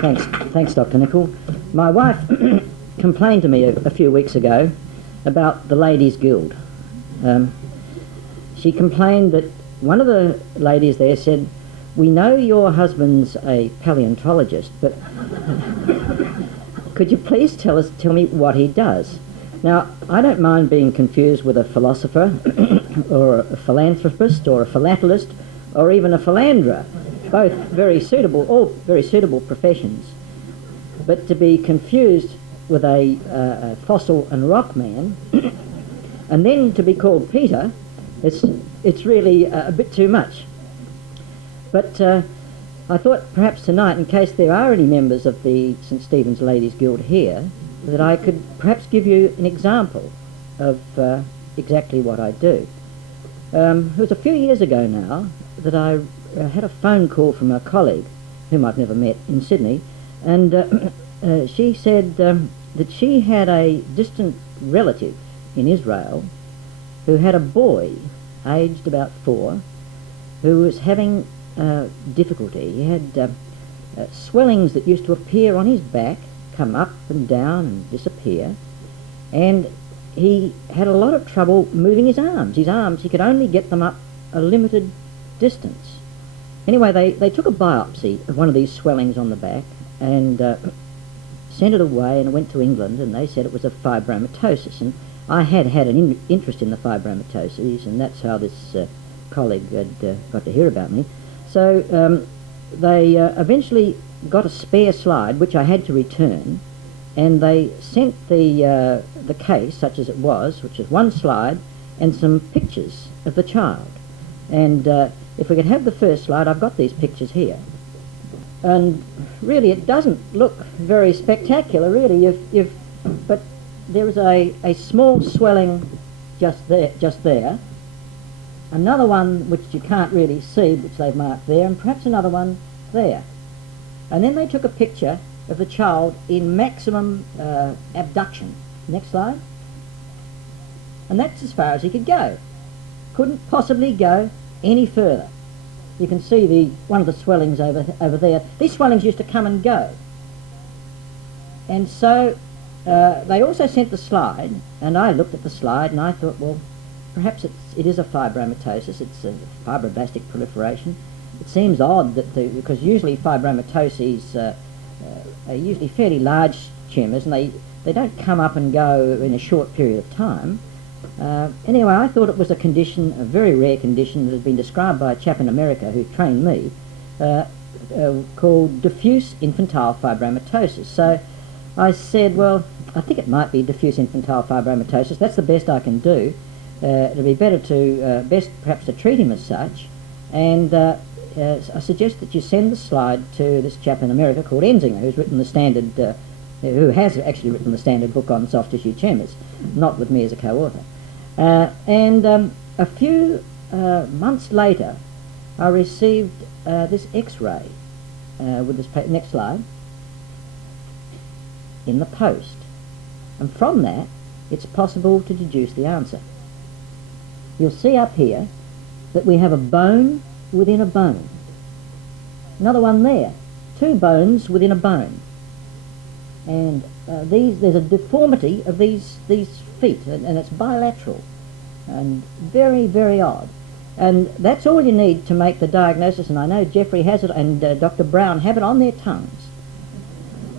Thanks, Dr. Nicol. My wife complained to me a few weeks ago about the Ladies' Guild. She complained that one of the ladies there said, "We know your husband's a paleontologist, but could you please tell me what he does?" Now, I don't mind being confused with a philosopher or a philanthropist or a philatelist or even a philanderer, both all very suitable professions. But to be confused with a fossil and rock man and then to be called Peter, it's really a bit too much. But I thought perhaps tonight, in case there are any members of the St Stephen's Ladies Guild here, that I could perhaps give you an example of exactly what I do. It was a few years ago now that I had a phone call from a colleague whom I've never met in Sydney, and she said that she had a distant relative in Israel who had a boy aged about 4 who was having difficulty. He had swellings that used to appear on his back, come up and down and disappear, and he had a lot of trouble moving his arms. His arms, he could only get them up a limited distance. Anyway, they took a biopsy of one of these swellings on the back and sent it away, and it went to England, and they said it was a fibromatosis. And I had an interest in the fibromatoses, and that's how this colleague had got to hear about me. So they eventually got a spare slide, which I had to return, and they sent the case, such as it was, which is one slide, and some pictures of the child. And if we could have the first slide, I've got these pictures here. And really, it doesn't look very spectacular, really, but there is a small swelling just there, another one which you can't really see, which they've marked there, and perhaps another one there. And then they took a picture of the child in maximum abduction. Next slide. And that's as far as he could go. Couldn't possibly go any further. You can see one of the swellings over there. These swellings used to come and go. And so they also sent the slide, and I looked at the slide and I thought, well, perhaps it is a fibromatosis. It's a fibroblastic proliferation. It seems odd because usually fibromatoses are usually fairly large tumours, and they don't come up and go in a short period of time. Anyway, I thought it was a very rare condition that has been described by a chap in America who trained me, called diffuse infantile fibromatosis. So I said, well, I think it might be diffuse infantile fibromatosis. That's the best I can do. It'll be better best perhaps to treat him as such. And I suggest that you send the slide to this chap in America called Enzinger, who has actually written the standard book on soft tissue tumours, not with me as a co-author. And a few months later, I received this X-ray with this next slide in the post, and from that it's possible to deduce the answer. You'll see up here that we have a bone within a bone. Another one there, 2 bones within a bone. And there's a deformity of these feet, and it's bilateral, and very, very odd. And that's all you need to make the diagnosis, and I know Jeffrey has it and Dr. Brown have it on their tongues,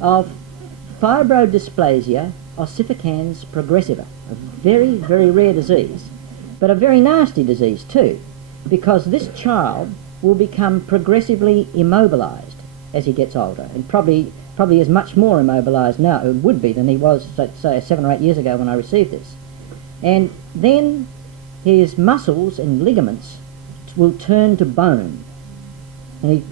of fibrodysplasia ossificans progressiva, a very, very rare disease, but a very nasty disease too, because this child will become progressively immobilised as he gets older, and probably is much more immobilised now, it would be, than he was, say, 7 or 8 years ago when I received this. And then his muscles and ligaments will turn to bone, and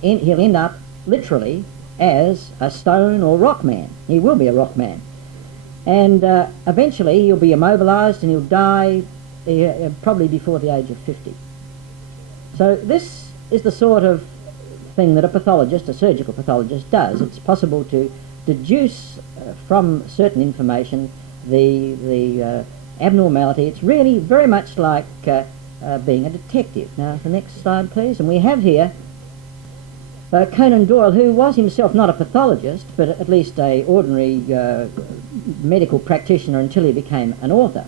he'll end up literally as a stone or rock man. He will be a rock man. And eventually he'll be immobilised and he'll die probably before the age of 50. So this is the sort of thing that a surgical pathologist does. It's possible to deduce from certain information the abnormality. It's really very much like being a detective. Now, the next slide, please. And we have here Conan Doyle, who was himself not a pathologist, but at least a ordinary medical practitioner until he became an author,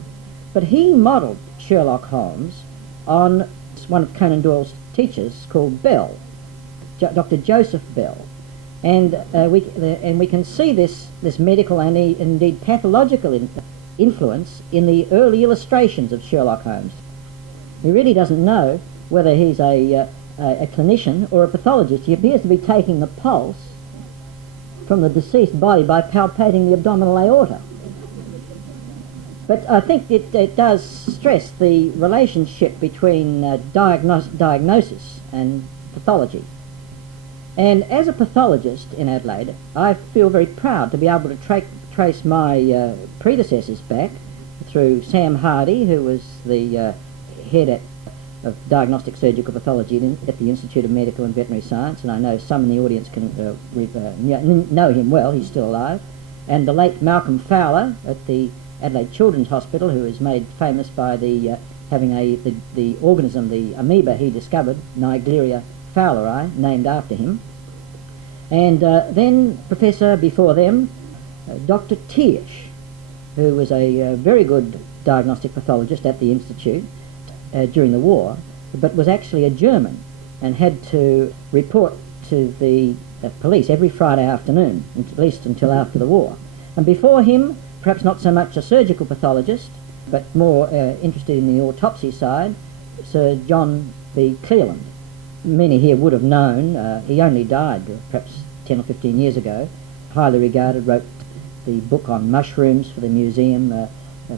but he modelled Sherlock Holmes on one of Conan Doyle's teachers called Bell, Dr. Joseph Bell, and we can see this medical and indeed pathological influence in the early illustrations of Sherlock Holmes. He really doesn't know whether he's a clinician or a pathologist. He appears to be taking the pulse from the deceased body by palpating the abdominal aorta. But I think it does stress the relationship between diagnosis and pathology. And as a pathologist in Adelaide, I feel very proud to be able to trace my predecessors back through Sam Hardy, who was the head of diagnostic surgical pathology at the Institute of Medical and Veterinary Science, and I know some in the audience can know him well. He's still alive. And the late Malcolm Fowler at the Adelaide Children's Hospital, who is made famous by having the organism, the amoeba he discovered, Naegleria fowleri, named after him. And then Professor, before them, Dr. Tiersch, who was a very good diagnostic pathologist at the Institute during the war, but was actually a German and had to report to the police every Friday afternoon, at least until after the war. And before him, perhaps not so much a surgical pathologist, but more interested in the autopsy side, Sir John B. Cleland. Many here would have known. He only died perhaps 10 or 15 years ago. Highly regarded, wrote the book on mushrooms for the museum, a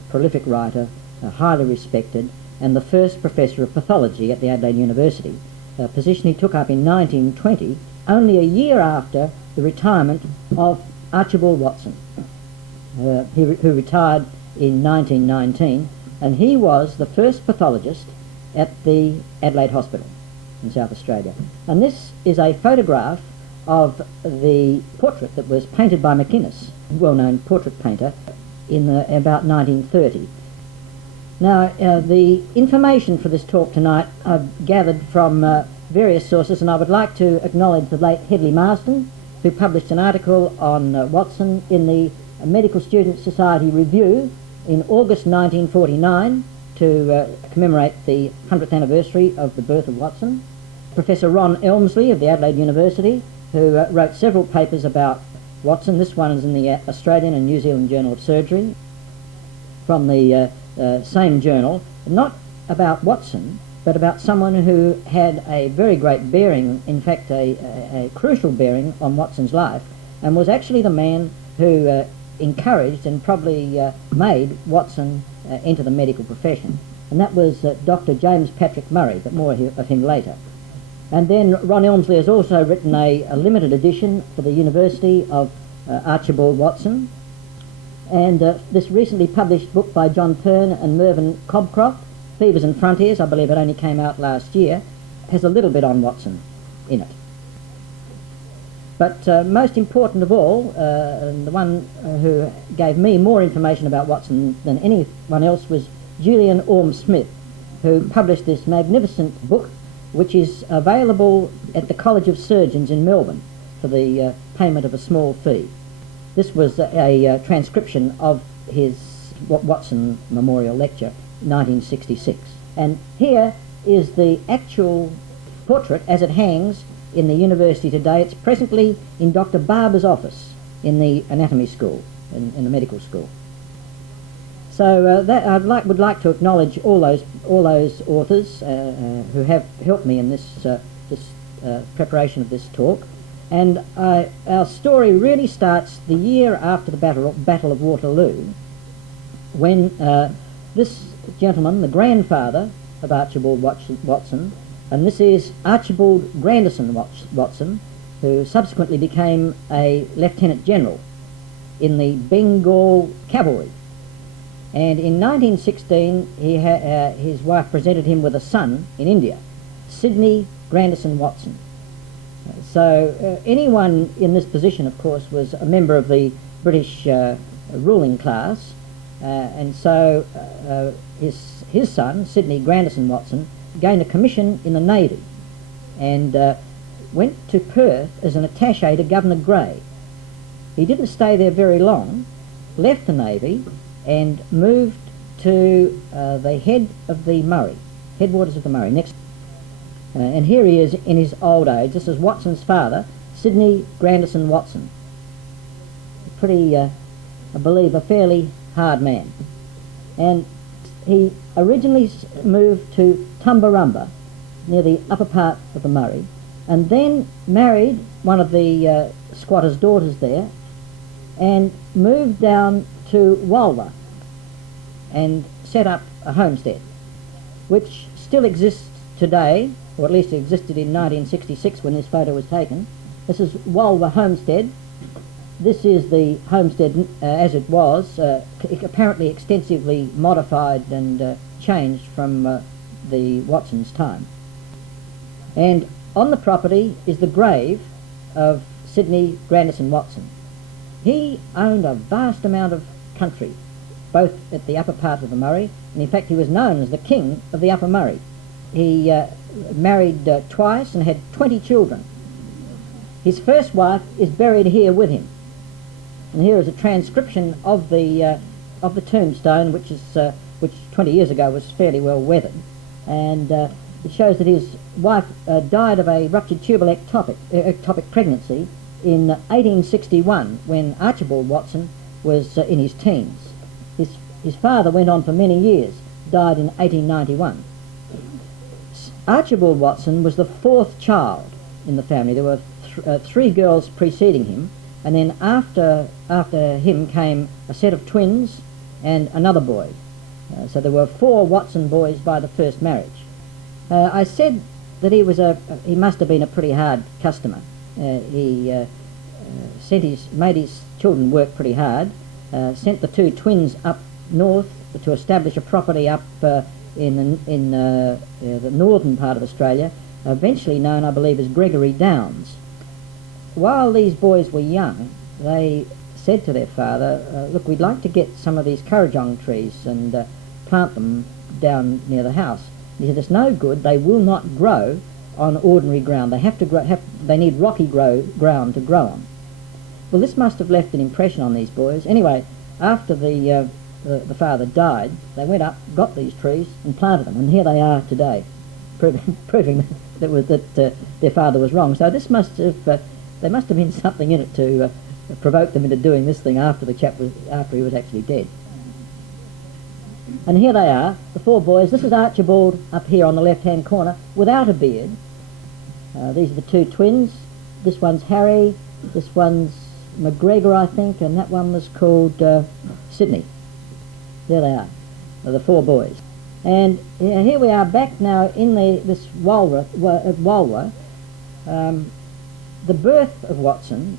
prolific writer, highly respected, and the first professor of pathology at the Adelaide University, a position he took up in 1920, only a year after the retirement of Archibald Watson, who retired in 1919, and he was the first pathologist at the Adelaide Hospital in South Australia. And this is a photograph of the portrait that was painted by McInnes, a well-known portrait painter, in about 1930. Now, the information for this talk tonight I've gathered from various sources, and I would like to acknowledge the late Hedley Marston, who published an article on Watson in the Medical Student Society Review in August 1949 to commemorate the 100th anniversary of the birth of Watson. Professor Ron Elmsley of the Adelaide University, who wrote several papers about Watson. This one is in the Australian and New Zealand Journal of Surgery, from the same journal, not about Watson, but about someone who had a very great bearing, in fact a crucial bearing on Watson's life, and was actually the man who encouraged and probably made Watson enter the medical profession. And that was Dr. James Patrick Murray, but more of him later. And then Ron Elmsley has also written a limited edition for the University of Archibald Watson. And this recently published book by John Pern and Mervyn Cobcroft, Fevers and Frontiers, I believe it only came out last year, has a little bit on Watson in it. But most important of all, and the one who gave me more information about Watson than anyone else was Julian Orme-Smith, who published this magnificent book, which is available at the College of Surgeons in Melbourne for the payment of a small fee. This was a transcription of his Watson Memorial Lecture, 1966. And here is the actual portrait as it hangs in the university today. It's presently in Dr. Barber's office in the anatomy school, in the medical school. So that I would like to acknowledge all those authors who have helped me in this preparation of this talk. And our story really starts the year after the Battle of Waterloo, when this gentleman, the grandfather of Archibald Watson, and this is Archibald Grandison Watson, who subsequently became a lieutenant general in the Bengal Cavalry. And in 1916, his wife presented him with a son in India, Sidney Grandison Watson. So anyone in this position, of course, was a member of the British ruling class, and so his son, Sidney Grandison Watson, gained a commission in the Navy, and went to Perth as an attaché to Governor Grey. He didn't stay there very long, left the Navy and moved to the head of the Murray, headwaters of the Murray, next. And here he is in his old age. This is Watson's father, Sydney Grandison Watson. Pretty, I believe, a fairly hard man. And he originally moved to Tumbarumba, near the upper part of the Murray, and then married one of the squatters' daughters there and moved down to Walwa and set up a homestead, which still exists today, or at least it existed in 1966 when this photo was taken. This is Walwa Homestead. This is the homestead as it was, apparently extensively modified and changed from the Watsons' time. And on the property is the grave of Sydney Grandison Watson. He owned a vast amount of country, both at the upper part of the Murray, and in fact he was known as the king of the upper Murray. He married twice and had 20 children. His first wife is buried here with him. And here is a transcription of the tombstone, which 20 years ago was fairly well weathered, and it shows that his wife died of a ruptured tubal ectopic pregnancy in 1861, when Archibald Watson was in his teens. His father went on for many years, died in 1891. Archibald Watson was the fourth child in the family. There were three girls preceding him, and then after him came a set of twins and another boy. So there were 4 Watson boys by the first marriage. I said that he must have been a pretty hard customer. He made his children work pretty hard, sent the 2 twins up north to establish a property up in the northern part of Australia, eventually known, I believe, as Gregory Downs. While these boys were young, they said to their father, look, we'd like to get some of these currajong trees and plant them down near the house. He said, it's no good, they will not grow on ordinary ground. They have to grow, they need rocky ground to grow on. Well, this must have left an impression on these boys. Anyway, after the father died, they went up, got these trees and planted them, and here they are today, proving that their father was wrong. So this must have, there must have been something in it to provoke them into doing this thing after he was actually dead. And here they are, the 4 boys. This is Archibald up here on the left-hand corner, without a beard. These are the 2 twins. This one's Harry, this one's McGregor, I think, and that one was called Sydney. There they are, the 4 boys. And here we are back now in this Walwa. The birth of Watson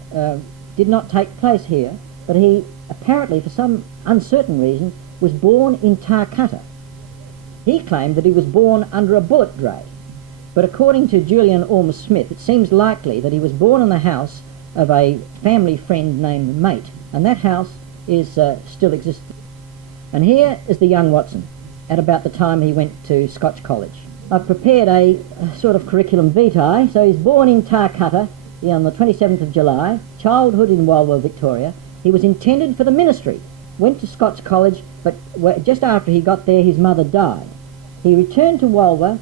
did not take place here, but he apparently, for some uncertain reason, was born in Tarcutta. He claimed that he was born under a bullet dray, but according to Julian Ormer Smith, it seems likely that he was born in the house of a family friend named Mate, and that house is still exists. And here is the young Watson, at about the time he went to Scotch College. I've prepared a sort of curriculum vitae. So he's born in Tarcutta on the 27th of July, childhood in Walwa, Victoria. He was intended for the ministry, went to Scotch College, but just after he got there his mother died. He returned to Walwa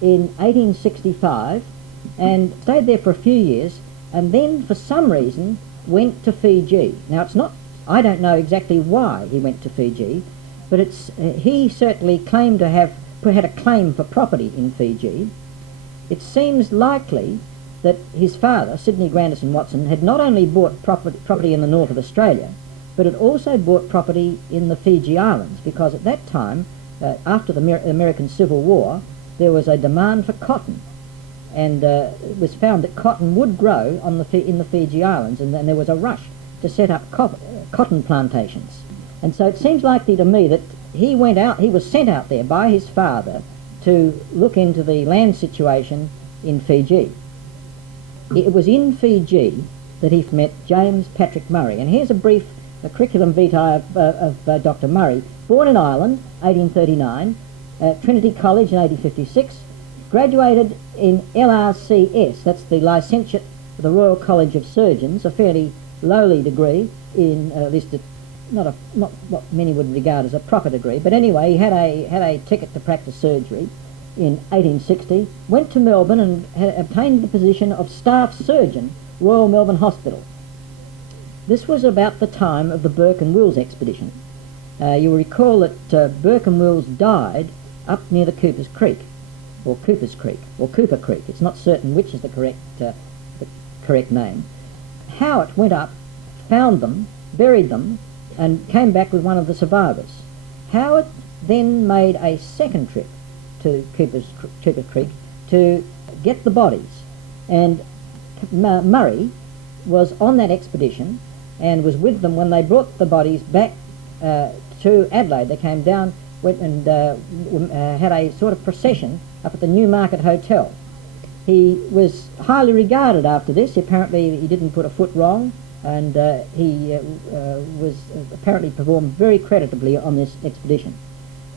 in 1865 and stayed there for a few years, and then for some reason went to Fiji. Now I don't know exactly why he went to Fiji, but he certainly claimed to have had a claim for property in Fiji. It seems likely that his father, Sydney Grandison Watson, had not only bought property in the north of Australia, but had also bought property in the Fiji Islands, because at that time, after the American Civil War, there was a demand for cotton, and it was found that cotton would grow in the Fiji Islands, and then there was a rush to set up cotton plantations. And so it seems likely to me that he was sent out there by his father to look into the land situation in Fiji. It was in Fiji that he met James Patrick Murray, and here's a brief curriculum vitae of Dr Murray. Born in Ireland, 1839, Trinity College in 1856, Graduated in LRCS, that's the Licentiate of the Royal College of Surgeons, a fairly lowly degree, in at least not what many would regard as a proper degree, but anyway, he had a ticket to practice surgery in 1860, went to Melbourne and obtained the position of Staff Surgeon, Royal Melbourne Hospital. This was about the time of the Burke and Wills expedition. You will recall that Burke and Wills died up near the Cooper Creek. It's not certain which is the correct name. Howitt went up, found them, buried them, and came back with one of the survivors. Howitt then made a second trip to Cooper Creek to get the bodies, and Murray was on that expedition and was with them when they brought the bodies back to Adelaide. They came down, went and had a sort of procession up at the Newmarket Hotel. He was highly regarded after this. Apparently he didn't put a foot wrong, and he was apparently performed very creditably on this expedition.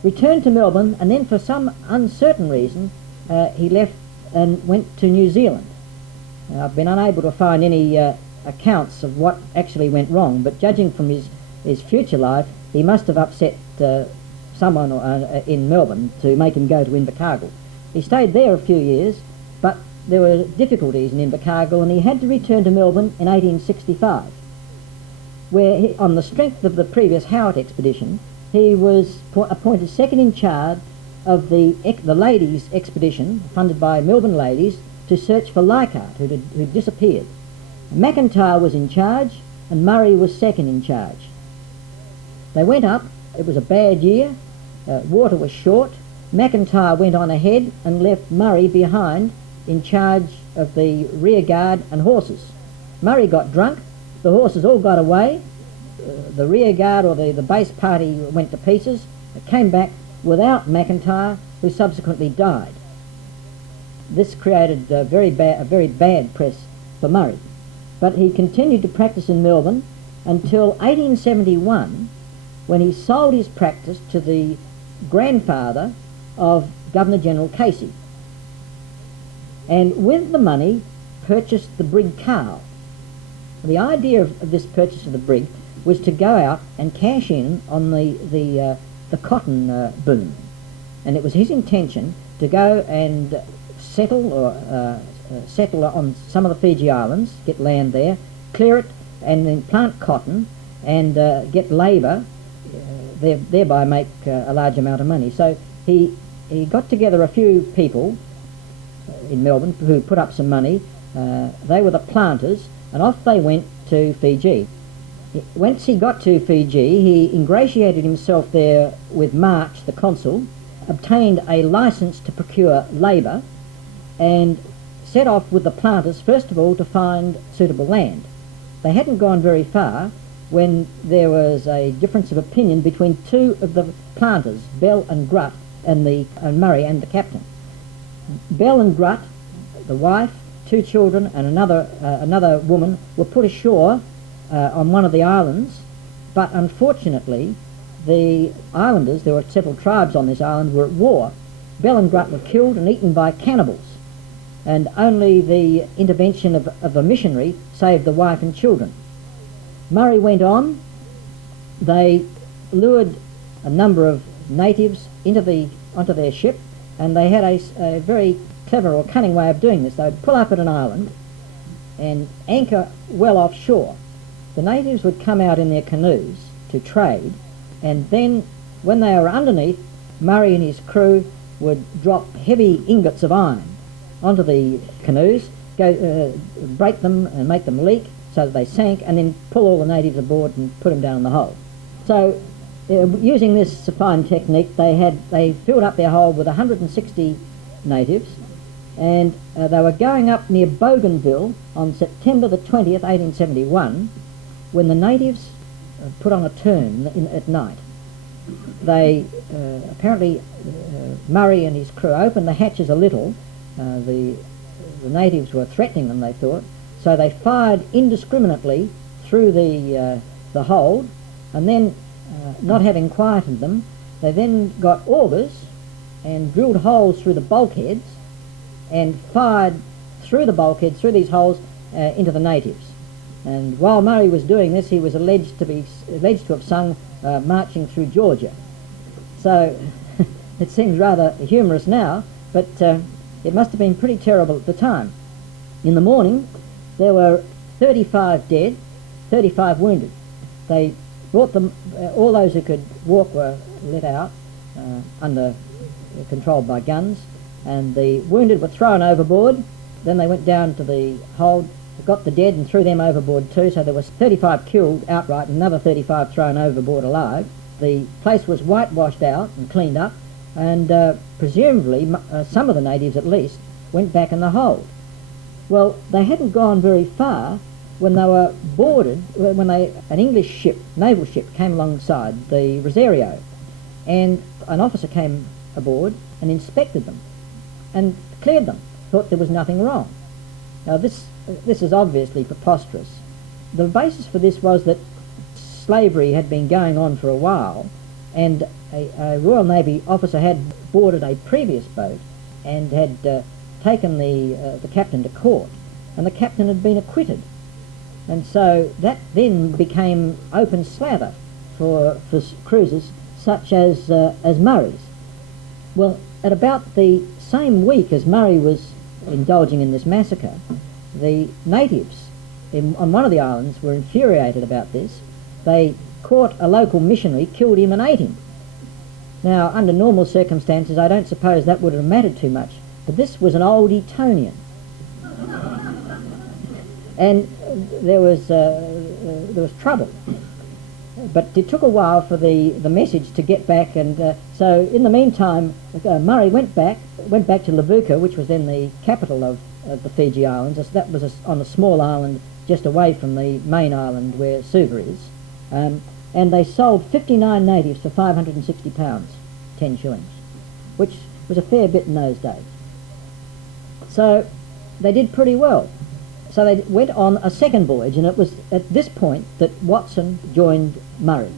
Returned to Melbourne, and then for some uncertain reason he left and went to New Zealand. I've been unable to find any accounts of what actually went wrong, but judging from his future life, he must have upset someone in Melbourne to make him go to Invercargill. He stayed there a few years, but there were difficulties in Invercargill, and he had to return to Melbourne in 1865, where on the strength of the previous Howitt expedition, he was appointed second in charge of the ladies' expedition funded by Melbourne ladies to search for Leichhardt, who disappeared. McIntyre was in charge, and Murray was second in charge. They went up. It was a bad year. Water was short. McIntyre went on ahead and left Murray behind in charge of the rear guard and horses. Murray got drunk. The horses all got away. The rear guard, or the base party, went to pieces. It came back without McIntyre, who subsequently died. This created a very bad press for Murray. But he continued to practice in Melbourne until 1871, when he sold his practice to the grandfather of Governor-General Casey, and with the money purchased the brig Carl. The idea of this purchase of the brig was to go out and cash in on the cotton boom, and it was his intention to go and settle on some of the Fiji Islands, get land there, clear it, and then plant cotton and get labour, thereby make a large amount of money. So he got together a few people in Melbourne who put up some money. They were the planters, and off they went to Fiji. Once he got to Fiji, he ingratiated himself there with March, the consul, obtained a licence to procure labour, and set off with the planters first of all to find suitable land. They hadn't gone very far when there was a difference of opinion between two of the planters, Bell and Grutt, and Murray and the captain. Bell and Grutt, the wife, two children, and another woman, were put ashore on one of the islands, but unfortunately the islanders, there were several tribes on this island, were at war. Bell and Grutt were killed and eaten by cannibals, and only the intervention of a missionary saved the wife and children. Murray went on. They lured a number of natives onto their ship, and they had a very clever or cunning way of doing this. They would pull up at an island and anchor well offshore. The natives would come out in their canoes to trade, and then when they were underneath, Murray and his crew would drop heavy ingots of iron onto the canoes, break them and make them leak so that they sank, and then pull all the natives aboard and put them down in the hold. So using this fine technique, they filled up their hold with 160 natives, and they were going up near Bougainville on September the 20th, 1871, when the natives put on a turn at night. They apparently, Murray and his crew opened the hatches a little. The natives were threatening them, they thought, so they fired indiscriminately through the hold, and then, not having quietened them, they then got augers and drilled holes through the bulkheads and fired through the bulkhead, through these holes, into the natives. And while Murray was doing this, he was alleged to have sung Marching Through Georgia. So it seems rather humorous now, but it must have been pretty terrible at the time. In the morning, there were 35 dead, 35 wounded. They brought them, all those who could walk were let out, controlled by guns, and the wounded were thrown overboard. Then they went down to the hold, got the dead and threw them overboard too, so there was 35 killed outright and another 35 thrown overboard alive. The place was whitewashed out and cleaned up, and presumably some of the natives at least went back in the hold. Well, they hadn't gone very far when they were boarded, when an English ship, naval ship, came alongside, the Rosario, and an officer came aboard and inspected them and cleared them, thought there was nothing wrong. Now this is obviously preposterous. The basis for this was that slavery had been going on for a while, and a Royal Navy officer had boarded a previous boat and had taken the captain to court, and the captain had been acquitted. And so that then became open slather for cruisers such as Murray's. Well, at about the same week as Murray was indulging in this massacre, the natives on one of the islands were infuriated about this. They caught a local missionary, killed him and ate him. Now, under normal circumstances, I don't suppose that would have mattered too much, but this was an old Etonian. And there was trouble. But it took a while for the message to get back, and so in the meantime, Murray went back to Levuka, which was then the capital of the Fiji Islands. That was on a small island just away from the main island where Suva is. And they sold 59 natives for £560, 10 shillings, which was a fair bit in those days. So they did pretty well. So they went on a second voyage, and it was at this point that Watson joined Murray.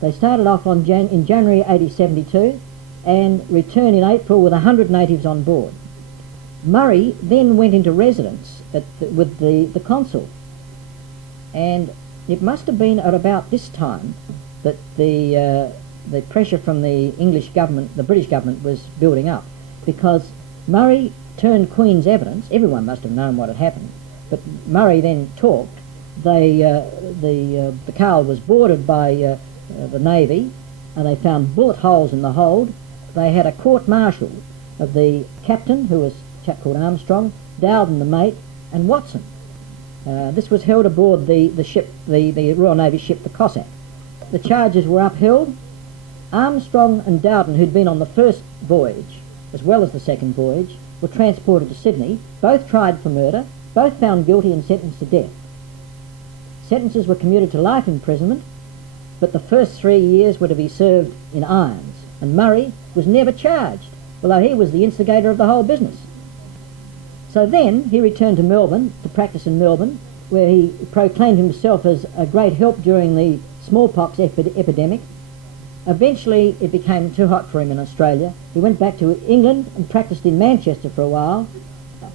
They started off in January 1872 and returned in April with 100 natives on board. Murray then went into residence with the consul, and it must have been at about this time that the pressure from the English government, the British government, was building up, because Murray turned Queen's evidence. Everyone must have known what had happened, but Murray then talked. The Carl was boarded by the Navy, and they found bullet holes in the hold. They had a court-martial of the captain, who was a chap called Armstrong, Dowden the mate, and Watson. This was held aboard the ship, the Royal Navy ship, the Cossack. The charges were upheld. Armstrong and Dowden, who'd been on the first voyage, as well as the second voyage, were transported to Sydney, both tried for murder, both found guilty and sentenced to death. Sentences were commuted to life imprisonment, but the first 3 years were to be served in irons, and Murray was never charged, although he was the instigator of the whole business. So then he returned to Melbourne, to practice in Melbourne, where he proclaimed himself as a great help during the smallpox epidemic. Eventually it became too hot for him in Australia. He went back to England and practiced in Manchester for a while,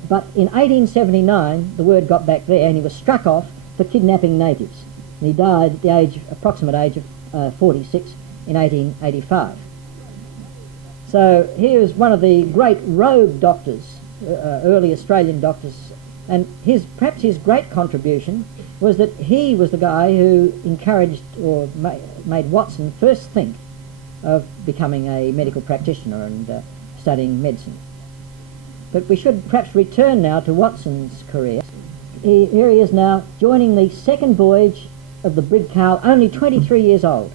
but in 1879 the word got back there and he was struck off for kidnapping natives. And he died at the approximate age of 46 in 1885. So he was one of the great rogue doctors, early Australian doctors, and perhaps his great contribution was that he was the guy who encouraged or made Watson first think of becoming a medical practitioner and studying medicine. But we should perhaps return now to Watson's career. Here he is now joining the second voyage of the brig Carl, only 23 years old.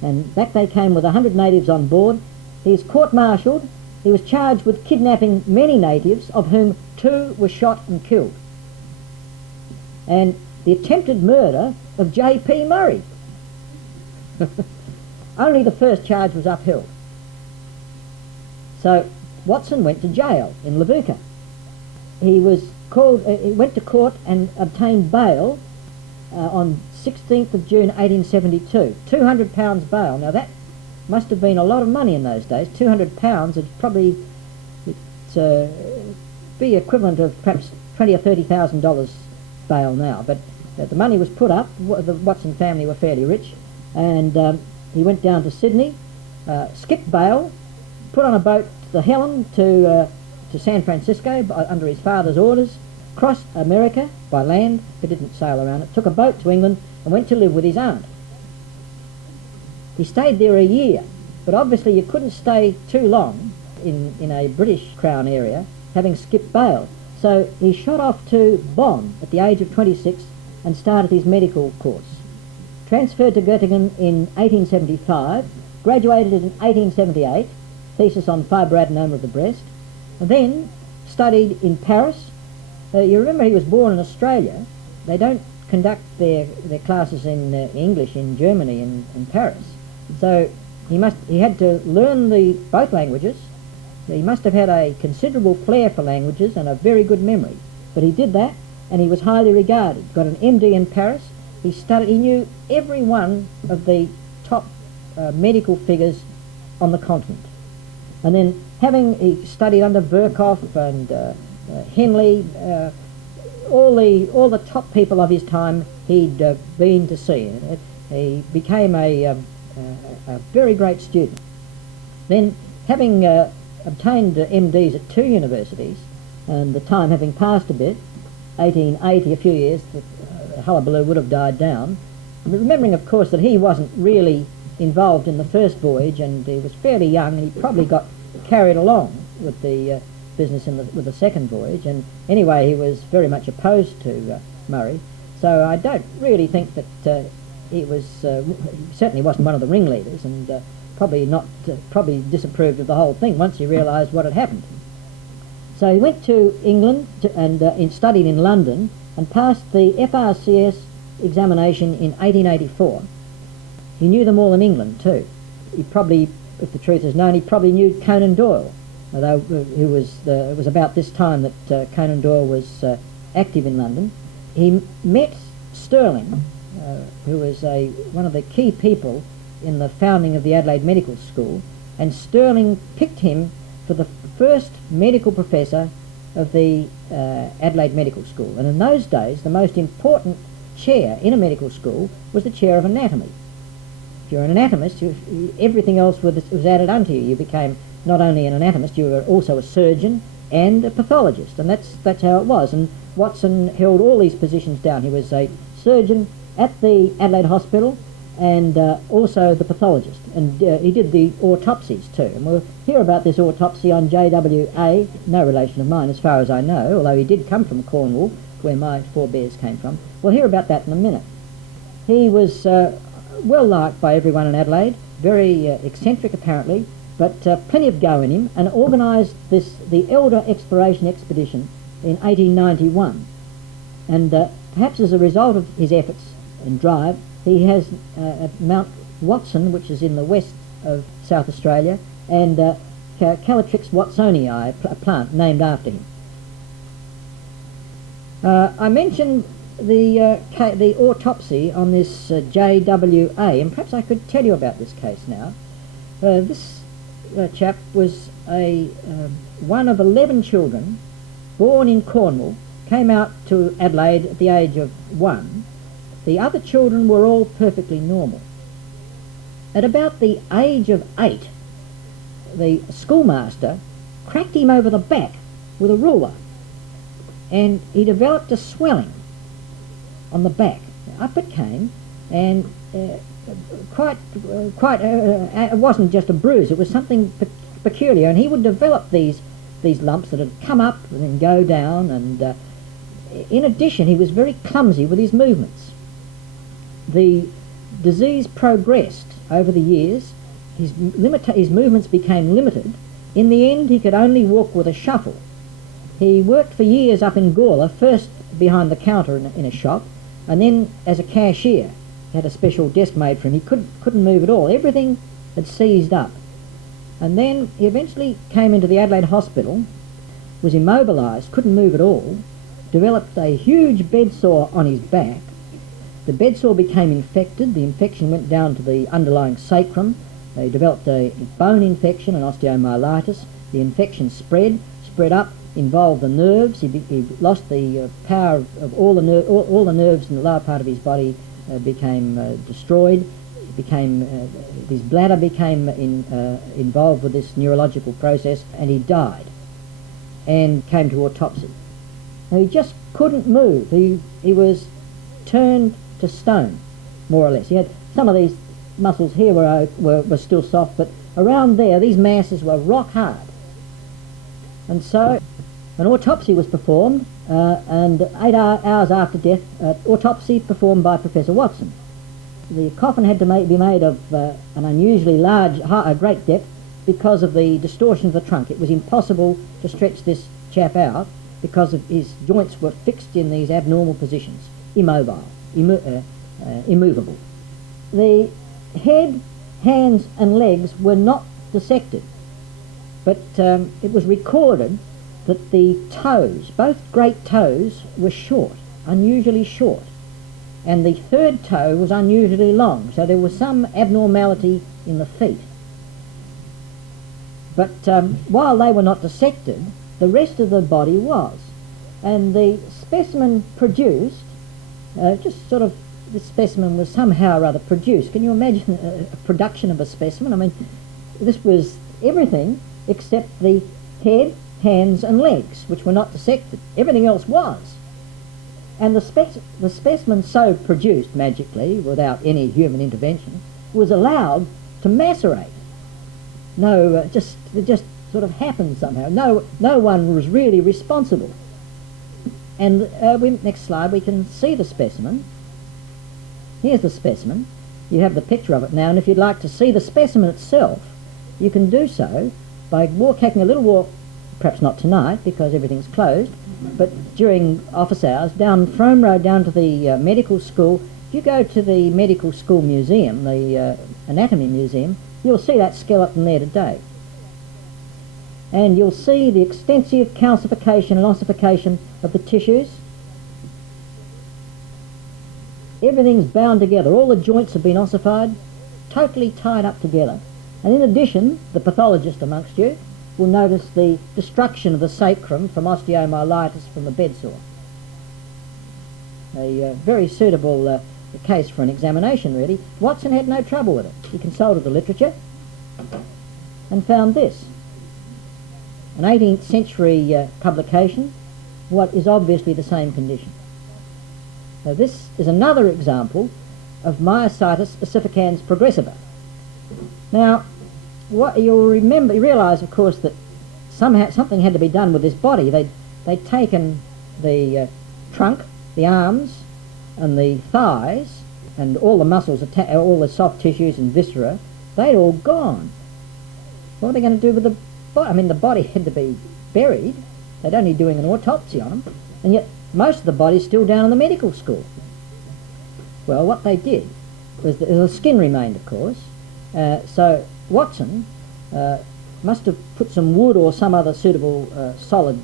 And back they came with 100 natives on board. He's court-martialed. He was charged with kidnapping many natives, of whom 2 were shot and killed, and the attempted murder of J.P. Murray. Only the first charge was upheld. So Watson went to jail in Levuka. He went to court and obtained bail on 16th of June 1872, £200 bail. Now that must have been a lot of money in those days. £200 is probably be equivalent of perhaps $20,000 or $30,000 bail now. But the money was put up. The Watson family were fairly rich, and he went down to Sydney, skipped bail, put on a boat, the Helen, to San Francisco under his father's orders, crossed America by land, but didn't sail around it, took a boat to England and went to live with his aunt. He stayed there a year, but obviously you couldn't stay too long in a British Crown area having skipped bail. So he shot off to Bonn at the age of 26 and started his medical course. Transferred to Göttingen in 1875, graduated in 1878, thesis on fibroadenoma of the breast, and then studied in Paris. You remember he was born in Australia. They don't conduct their classes in English in Germany in Paris. So he had to learn both languages. He must have had a considerable flair for languages and a very good memory. But he did that, and he was highly regarded. Got an MD in Paris. He knew every one of the top medical figures on the continent. And then he studied under Virchow and Henley, all the top people of his time he'd been to see. He became a very great student. Then, having obtained MDs at 2 universities, and the time having passed a bit, 1880, a few years, the hullabaloo would have died down. Remembering, of course, that he wasn't really involved in the first voyage, and he was fairly young, and he probably got carried along with the business with the second voyage, and anyway he was very much opposed to Murray, so I don't really think that he certainly wasn't one of the ringleaders, and probably disapproved of the whole thing once he realised what had happened. So he went to England and studied in London and passed the FRCS examination in 1884. He knew them all in England too. He probably, if the truth is known, he probably knew Conan Doyle, although it was about this time that Conan Doyle was active in London. He met Stirling, who was one of the key people in the founding of the Adelaide Medical School, and Stirling picked him for the first medical professor of the Adelaide Medical School. And in those days, the most important chair in a medical school was the chair of anatomy. If you're an anatomist, everything else was added unto you. You became not only an anatomist, you were also a surgeon and a pathologist, and that's how it was. And Watson held all these positions down. He was a surgeon at the Adelaide Hospital and also the pathologist, and he did the autopsies too. And we'll hear about this autopsy on JWA, no relation of mine as far as I know, although he did come from Cornwall, where my forebears came from. We'll hear about that in a minute. He was well liked by everyone in Adelaide, very eccentric apparently, but plenty of go in him, and organised the Elder Exploration Expedition in 1891. And perhaps as a result of his efforts and drive, he has Mount Watson, which is in the west of South Australia, and Calatrix watsonii, a plant named after him. I mentioned the autopsy on this JWA, and perhaps I could tell you about this case now. This chap was one of 11 children born in Cornwall, came out to Adelaide at the age of 1. The other children were all perfectly normal. At about the age of 8, the schoolmaster cracked him over the back with a ruler, and he developed a swelling on the back. Up it came, and it wasn't just a bruise, it was something peculiar, and he would develop these lumps that had come up and then go down, and in addition he was very clumsy with his movements. The disease progressed over the years. His movements became limited. In the end he could only walk with a shuffle. He worked for years up in Gawler, first behind the counter in a shop, and then as a cashier. He had a special desk made for him. He couldn't move at all. Everything had seized up. And then he eventually came into the Adelaide Hospital, was immobilised, couldn't move at all, developed a huge bed sore on his back. The bed sore became infected. The infection went down to the underlying sacrum. They developed a bone infection, an osteomyelitis. The infection spread spread up, involved the nerves. He lost the power of all the nerves in the lower part of his body became destroyed. His bladder became involved with this neurological process, and he died and came to autopsy. Now, he just couldn't move. He was turned to stone, more or less. He had some of these muscles here were still soft, but around there these masses were rock hard. And so an autopsy was performed, and 8 hours after death, autopsy performed by Professor Watson. The coffin had to be made of an unusually large, great depth because of the distortion of the trunk. It was impossible to stretch this chap out because of his joints were fixed in these abnormal positions, immovable. The head, hands and legs were not dissected, but it was recorded that the toes, both great toes, were short, unusually short, and the third toe was unusually long, so there was some abnormality in the feet. But while they were not dissected, the rest of the body was, and the specimen produced, this specimen was somehow or other produced. Can you imagine a production of a specimen? I mean, this was everything except the head, hands and legs, which were not dissected. Everything else was. And the specimen so produced magically, without any human intervention, was allowed to macerate. It just sort of happened somehow. No one was really responsible. And next slide, we can see the specimen. Here's the specimen. You have the picture of it now, and if you'd like to see the specimen itself, you can do so by taking a little walk, perhaps not tonight because everything's closed, but during office hours, down Frome Road down to the medical school. If you go to the medical school museum, the anatomy museum, you'll see that skeleton there today. And you'll see the extensive calcification and ossification of the tissues. Everything's bound together. All the joints have been ossified, totally tied up together. And in addition, the pathologist amongst you will notice the destruction of the sacrum from osteomyelitis from the bedsore. A very suitable case for an examination, really. Watson had no trouble with it. He consulted the literature and found this. An 18th century publication, what is obviously the same condition. Now this is another example of myositis ossificans progressiva. Now, what you realise, of course, that something had to be done with this body. They'd taken the trunk, the arms, and the thighs, and all the muscles, all the soft tissues and viscera. They'd all gone. What are they going to do with the body? I mean, the body had to be buried. They'd only doing an autopsy on them, and yet most of the body's still down in the medical school. Well, what they did was the skin remained, of course. So Watson must have put some wood or some other suitable solid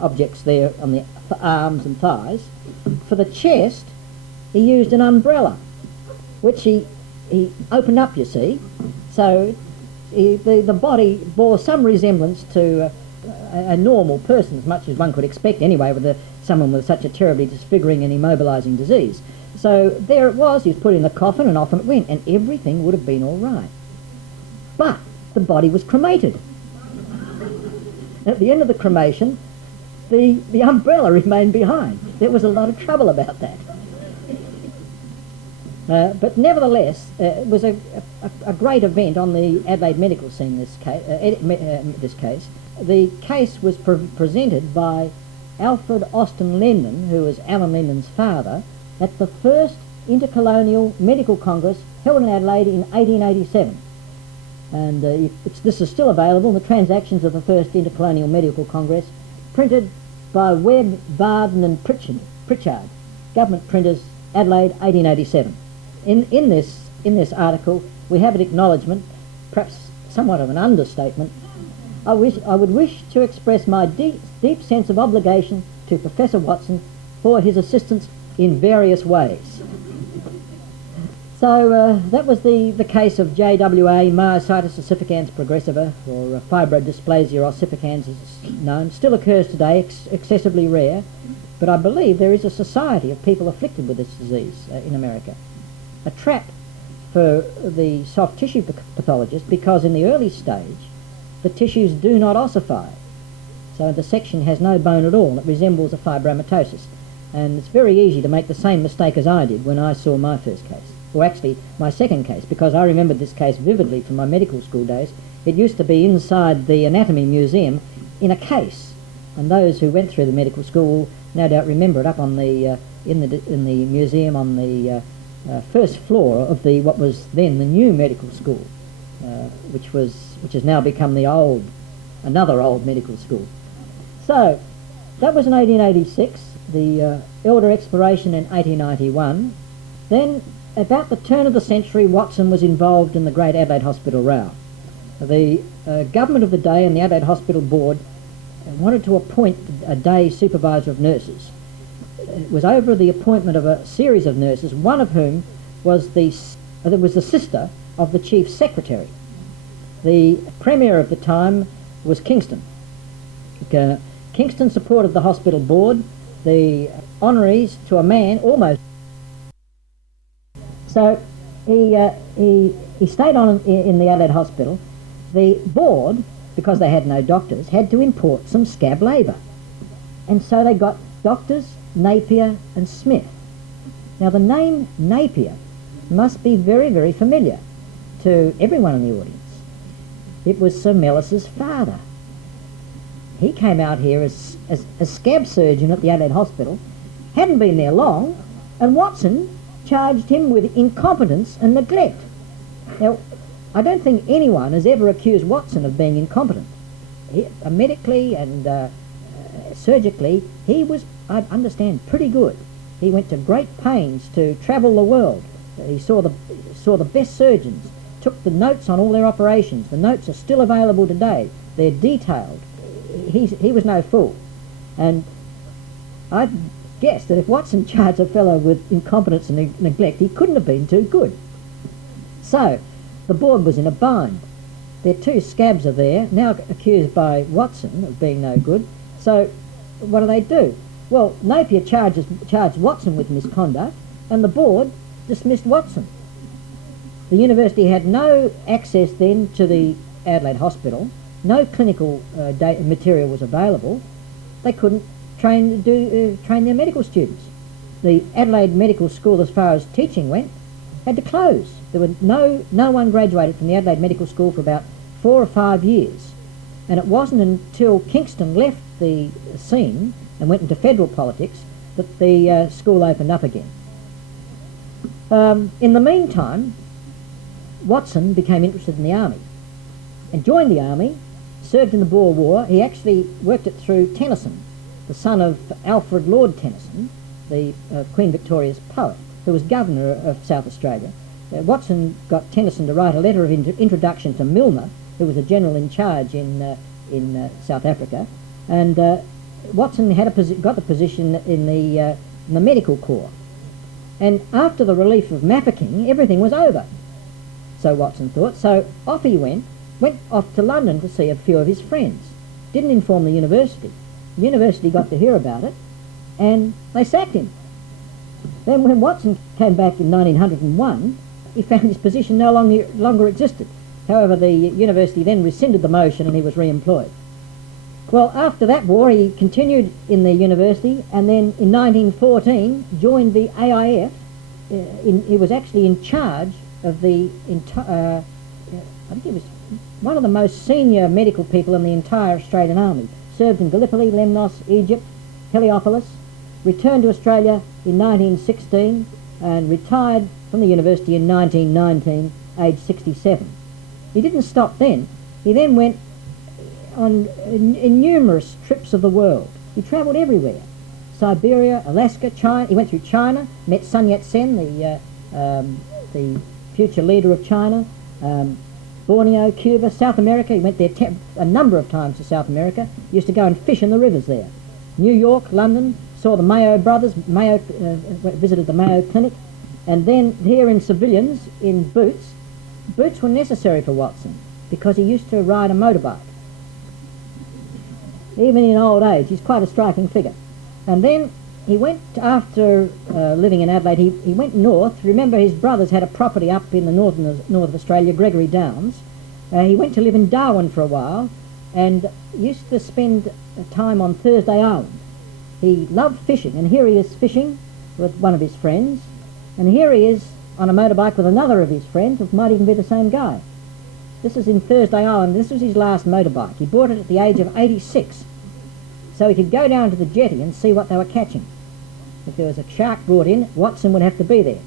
objects there on the arms and thighs. For the chest, he used an umbrella, which he opened up, you see. So the body bore some resemblance to a normal person, as much as one could expect anyway with someone with such a terribly disfiguring and immobilising disease. So there it was. He was put in the coffin and off it went, and everything would have been all right. But the body was cremated. At the end of the cremation, the umbrella remained behind. There was a lot of trouble about that. But nevertheless, it was a great event on the Adelaide medical scene. This case, the case was presented by Alfred Austin Lendon, who was Alan Lendon's father, at the first Intercolonial Medical Congress held in Adelaide in 1887. And this is still available in the Transactions of the First Intercolonial Medical Congress, printed by Webb, Barden and Pritchard, Government Printers, Adelaide, 1887. In this article, we have an acknowledgement, perhaps somewhat of an understatement. I would wish to express my deep sense of obligation to Professor Watson for his assistance in various ways. So that was the case of JWA, myositis ossificans progressiva, or fibrodysplasia ossificans as it's known. Still occurs today, excessively rare, but I believe there is a society of people afflicted with this disease in America. A trap for the soft tissue pathologist, because in the early stage the tissues do not ossify. So the section has no bone at all. It resembles a fibromatosis. And it's very easy to make the same mistake as I did when I saw my first case. Or actually, my second case, because I remembered this case vividly from my medical school days. It used to be inside the anatomy museum in a case. And those who went through the medical school no doubt remember it up on the in the museum on the first floor of what was then the new medical school, which has now become another old medical school. So that was in 1886. The elder exploration in 1891. Then, about the turn of the century, Watson was involved in the great Adelaide Hospital row. The government of the day and the Adelaide Hospital board wanted to appoint a day supervisor of nurses. It was over the appointment of a series of nurses, one of whom was the sister of the chief secretary. The premier of the time was Kingston. Kingston supported the hospital board, the honorees to a man almost. So he stayed on in the Adelaide Hospital. The board, because they had no doctors, had to import some scab labour. And so they got doctors Napier and Smith. Now the name Napier must be very, very familiar to everyone in the audience. It was Sir Mellis's father. He came out here as a scab surgeon at the Adelaide Hospital, hadn't been there long, and Watson charged him with incompetence and neglect. Now, I don't think anyone has ever accused Watson of being incompetent. Medically and surgically, he was, I understand, pretty good. He went to great pains to travel the world. He saw the best surgeons, took the notes on all their operations. The notes are still available today. They're detailed. He was no fool. And I guess that if Watson charged a fellow with incompetence and neglect, he couldn't have been too good. So the board was in a bind. Their two scabs are there, now accused by Watson of being no good. So what do? Well, Napier charged Watson with misconduct, and the board dismissed Watson. The university had no access then to the Adelaide Hospital. No clinical material was available. They couldn't train their medical students. The Adelaide Medical School, as far as teaching went, had to close. There were no one graduated from the Adelaide Medical School for about 4 or 5 years. And it wasn't until Kingston left the scene and went into federal politics that the school opened up again. In the meantime, Watson became interested in the army and joined the army, served in the Boer War. He actually worked it through Tennyson, the son of Alfred Lord Tennyson, the Queen Victoria's poet, who was governor of South Australia. Watson got Tennyson to write a letter of introduction to Milner, who was a general in charge in South Africa, and Watson got the position in the medical corps. And after the relief of Mafeking, everything was over, so Watson thought. So off he went off to London to see a few of his friends. Didn't inform the university. The university got to hear about it, and they sacked him. Then when Watson came back in 1901, he found his position no longer existed. However, the university then rescinded the motion and he was re-employed. Well, after that war, he continued in the university, and then in 1914 joined the AIF. He was actually in charge of the entire, I think he was one of the most senior medical people in the entire Australian Army. Served in Gallipoli, Lemnos, Egypt, Heliopolis, returned to Australia in 1916 and retired from the university in 1919, aged 67. He didn't stop then. He then went on in numerous trips of the world. He travelled everywhere. Siberia, Alaska, China. He went through China, met Sun Yat-sen, the future leader of China, Borneo, Cuba, South America. He went there a number of times to South America. He used to go and fish in the rivers there. New York, London, saw the Mayo brothers, visited the Mayo Clinic, And then here in civilians, in boots. Boots were necessary for Watson because he used to ride a motorbike. Even in old age, he's quite a striking figure. And then he went, after living in Adelaide, he went north. Remember, his brothers had a property up in the north of Australia, Gregory Downs. He went to live in Darwin for a while and used to spend time on Thursday Island. He loved fishing, and here he is fishing with one of his friends, and here he is on a motorbike with another of his friends, which might even be the same guy. This is in Thursday Island. This was his last motorbike. He bought it at the age of 86, so he could go down to the jetty and see what they were catching. If there was a shark brought in, Watson would have to be there.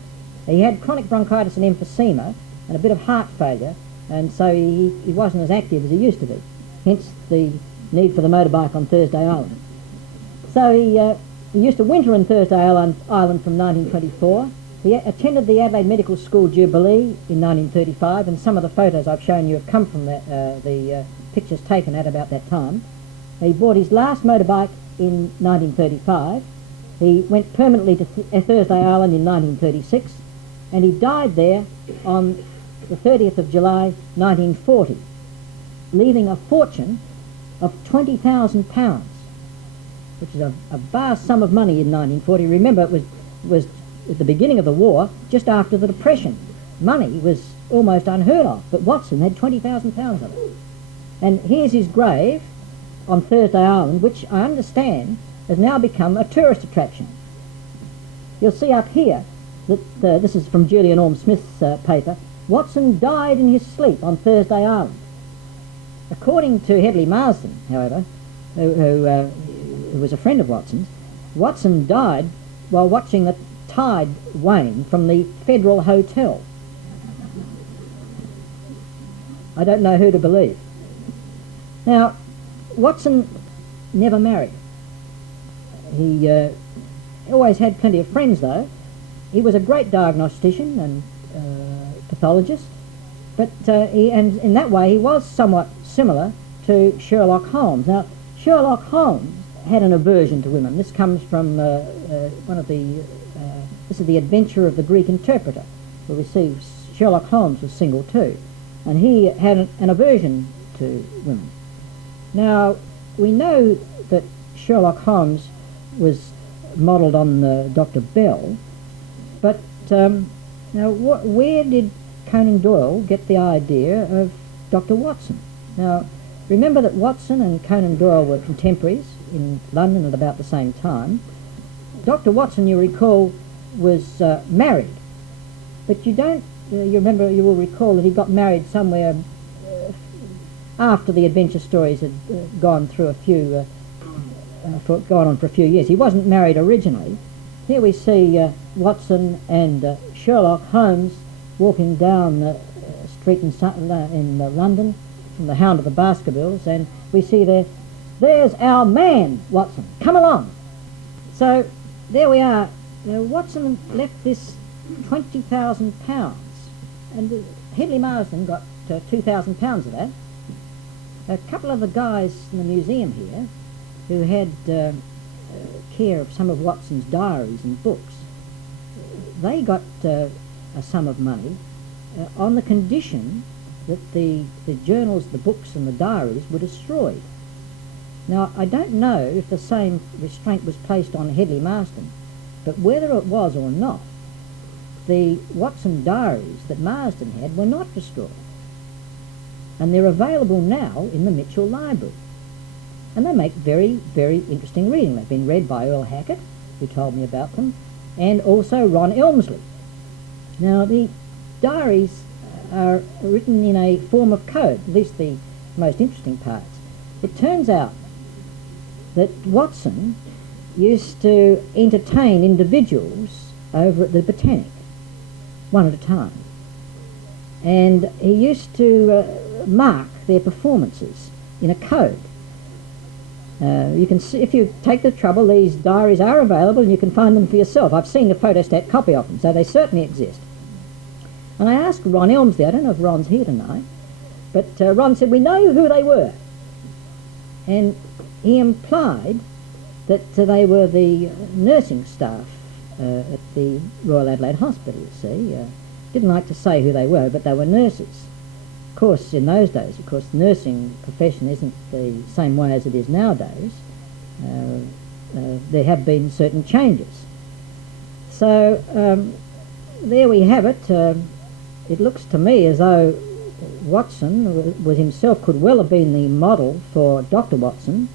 He had chronic bronchitis and emphysema and a bit of heart failure, and so he wasn't as active as he used to be, hence the need for the motorbike on Thursday Island. So he used to winter in Thursday Island from 1924. He attended the Adelaide Medical School Jubilee in 1935, and some of the photos I've shown you have come from the pictures taken at about that time. He bought his last motorbike in 1935. He went permanently to Thursday Island in 1936, and he died there on the 30th of July 1940, leaving a fortune of £20,000, which is a vast sum of money in 1940. Remember, it was at the beginning of the war, just after the Depression. Money was almost unheard of, but Watson had £20,000 of it. And here's his grave on Thursday Island, which I understand has now become a tourist attraction. You'll see up here that this is from Julian Orme Smith's paper. Watson died in his sleep on Thursday Island. According to Hedley Marsden, however, who was a friend of Watson's, Watson died while watching the tide wane from the Federal Hotel. I don't know who to believe. Now, Watson never married. He always had plenty of friends, though. He was a great diagnostician and pathologist, but and in that way he was somewhat similar to Sherlock Holmes. Now, Sherlock Holmes had an aversion to women. This comes from one of the this is the Adventure of the Greek Interpreter, where we see Sherlock Holmes was single too, and he had an aversion to women. Now, we know that Sherlock Holmes was modelled on Dr. Bell, but now where did Conan Doyle get the idea of Dr. Watson? Now, remember that Watson and Conan Doyle were contemporaries in London at about the same time. Dr. Watson, you recall, was married, but you will recall that he got married somewhere after the adventure stories had gone through gone on for a few years. He wasn't married originally. Here we see Watson and Sherlock Holmes walking down the street in London from the Hound of the Baskervilles, and we see there's our man, Watson, come along. So there we are. Watson left this £20,000, and Hedley Marsden got £2,000 of that. A couple of the guys in the museum here who had care of some of Watson's diaries and books, they got a sum of money on the condition that the journals, the books and the diaries were destroyed. Now, I don't know if the same restraint was placed on Hedley Marsden, but whether it was or not, the Watson diaries that Marsden had were not destroyed, and they're available now in the Mitchell Library. And they make very, very interesting reading. They've been read by Earl Hackett, who told me about them, and also Ron Elmsley. Now, the diaries are written in a form of code, at least the most interesting parts. It turns out that Watson used to entertain individuals over at the Botanic, one at a time. And he used to mark their performances in a code. You can see, if you take the trouble, these diaries are available and you can find them for yourself. I've seen a photostat copy of them, so they certainly exist. And I asked Ron Elmsley, I don't know if Ron's here tonight, but Ron said, we know who they were. And he implied that they were the nursing staff at the Royal Adelaide Hospital, you see. Didn't like to say who they were, but they were nurses. Of course, in those days, of course, the nursing profession isn't the same way as it is nowadays. There have been certain changes. So there we have it. It looks to me as though Watson was himself could well have been the model for Dr Watson.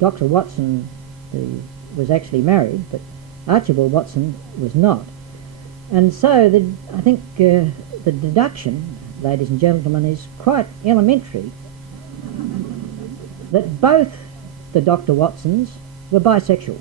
Dr Watson was actually married, but Archibald Watson was not. And so I think the deduction, ladies and gentlemen, is quite elementary, that both the Dr Watsons were bisexual.